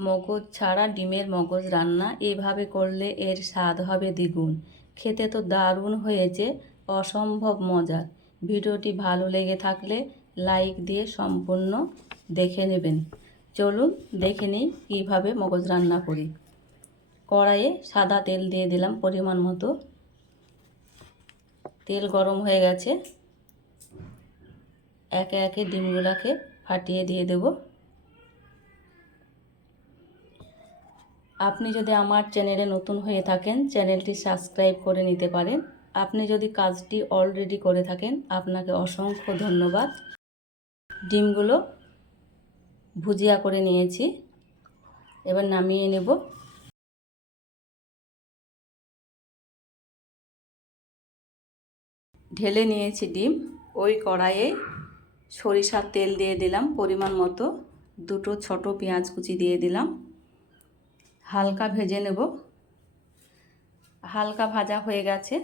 মগজ ছাড়া ডিমের মগজ রান্না এভাবে করলে এর স্বাদ হবে দ্বিগুণ। খেতে তো দারুণ হয়েছে, অসম্ভব মজার। ভিডিওটি ভালো লেগে থাকলে লাইক দিয়ে সম্পূর্ণ দেখে নেবেন। চলুন দেখে নিই কীভাবে মগজ রান্না করি। কড়াইয়ে সাদা তেল দিয়ে দিলাম পরিমাণ মতো। তেল গরম হয়ে গেছে। একে একে ডিমগুলাকে ফাটিয়ে দিয়ে দেব। আপনি যদি আমার চ্যানেলে নতুন হয়ে থাকেন, চ্যানেলটি সাবস্ক্রাইব করে নিতে পারেন। আপনি যদি কাজটি অলরেডি করে থাকেন, আপনাকে অসংখ্য ধন্যবাদ। ডিমগুলো ভুজিয়া করে নিয়েছি। এবার নামিয়ে নেব। ঢেলে নিয়েছি ডিম। ওই কড়াইয়ে সরিষার তেল দিয়ে দিলাম পরিমাণ মতো। দুটো ছোট পেঁয়াজ কুচি দিয়ে দিলাম। হালকা ভেজে নেব। হালকা ভাজা হয়ে গেছে।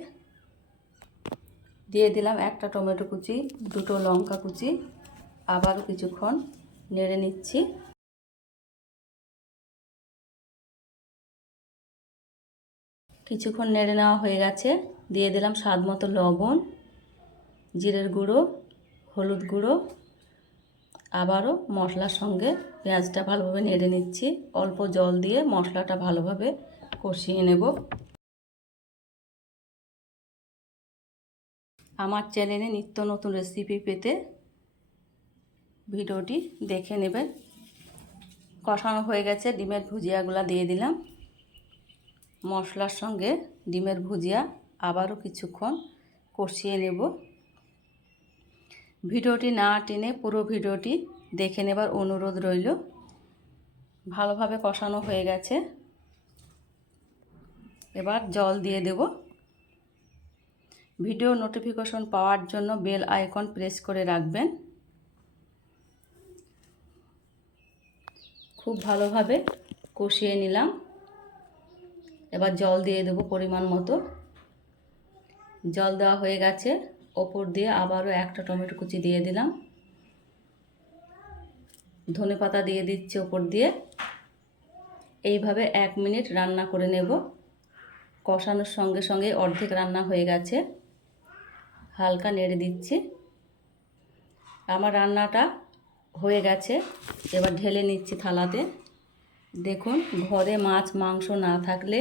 দিয়ে দিলাম একটা টমেটো কুচি, দুটো লঙ্কা কুচি, আবারও কিছুক্ষণ নেড়ে নিচ্ছি। কিছুক্ষণ নেড়ে নেওয়া হয়ে গেছে। দিয়ে দিলাম স্বাদ মতো লবণ, জিরের গুঁড়ো, হলুদ গুঁড়ো আবারও মশলার সঙ্গে পেঁয়াজটা ভালোভাবে নেড়ে নিচ্ছি। অল্প জল দিয়ে মশলাটা ভালোভাবে কষিয়ে নেব। আমার চ্যানেলে নিত্য নতুন রেসিপি পেতে ভিডিওটি দেখে নেবেন। কষানো হয়ে গেছে, ডিমের ভুজিয়াগুলো দিয়ে দিলাম। মশলার সঙ্গে ডিমের ভুজিয়া আবারও কিছুক্ষণ কষিয়ে নেব। ভিডিওটি না টেনে পুরো ভিডিওটি দেখে নেবার অনুরোধ রইল। ভালোভাবে কষানো হয়ে গেছে। এবার জল দিয়ে দেব। ভিডিও নোটিফিকেশন পাওয়ার জন্য বেল আইকন প্রেস করে রাখবেন। খুব ভালোভাবে কষিয়ে নিলাম। এবার জল দিয়ে দেবো পরিমাণ মতো। জল দেওয়া হয়ে গেছে। ওপর দিয়ে আবারও একটা টমেটো কুচি দিয়ে দিলাম। ধনে পাতা দিয়ে দিচ্ছি ওপর দিয়ে। এইভাবে এক মিনিট রান্না করে নেব। কষানোর সঙ্গে সঙ্গে অর্ধেক রান্না হয়ে গেছে। হালকা নেড়ে দিচ্ছি। আমার রান্নাটা হয়ে গেছে। এবার ঢেলে নিচ্ছি থালাতে। দেখুন, ঘরে মাছ মাংস না থাকলে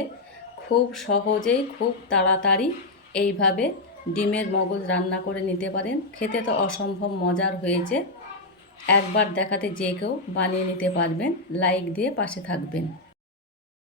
খুব সহজেই, খুব তাড়াতাড়ি এইভাবে ডিমের মগজ রান্না করে নিতে পারেন। খেতে তো অসম্ভব মজার হয়েছে। একবার দেখাতে যে কেউ বানিয়ে নিতে পারবেন। লাইক দিয়ে পাশে থাকবেন।